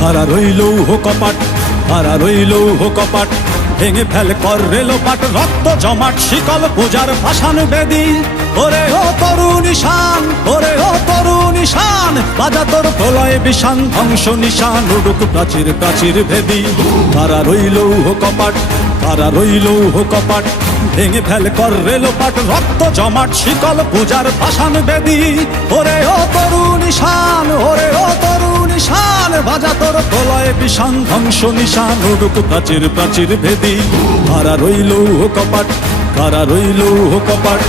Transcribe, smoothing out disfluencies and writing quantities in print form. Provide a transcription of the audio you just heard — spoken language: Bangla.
কারা রইল কপাট, কারা রইল কপাট, ভেঙে ফেল কর রেলোপাট, রক্ত জমাট শিকল পূজার ভাসান বেদি। ওরে ও তরুণ ঈশান, ওরে ও তরুণ ঈশান, বাজা তোর প্রলয় বিষান, ধ্বংস নিশান উড়ুক প্রাচীর প্রাচীর ভেদি। কারা রইল কপাট, কারা রইল কপাট, ভেঙে ফেল কর রেলোপাট, রক্ত জমাট শিকল পূজার ভাসান বেদি। ওরে ও তরুণ ঈশান, ওরে ও তরুণ ঈশান, বাজা তোর প্রলয় বিষান, ধ্বংস নিশান উড়ুক প্রাচীর প্রাচীর ভেদি। কারা রইল কপাট, কারা রইল কপাট।